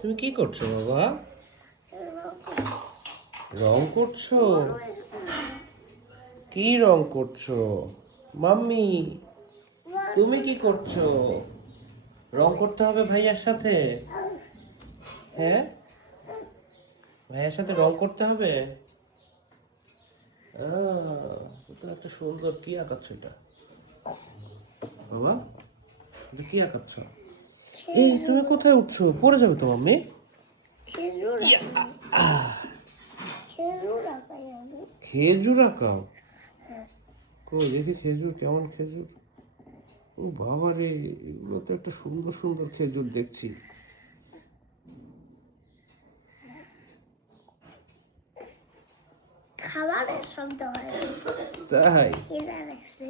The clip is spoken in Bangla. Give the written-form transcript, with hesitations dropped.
তুমি কি করছো বাবা? রং করছো? কি রং করছো মাম্মি? তুমি কি করছো? রং করতে হবে ভাইয়ার সাথে? হ্যাঁ, ভাইয়ার সাথে রং করতে হবে। তো একটা সুন্দর কি আঁকাচ্ছ এটা বাবা? এটা কি আঁকাচ্ছ? এই তুমি কোথায় উঠছো? পড়ে যাবে তো মাম্মি। খেজুর আঁকাও? কই দেখি খেজুর, কেমন খেজুর? ও বাবা রে, এগুলো তো একটা সুন্দর সুন্দর খেজুর দেখছি। খাবারের শব্দ হয়, তাই? খিদা লাগছে।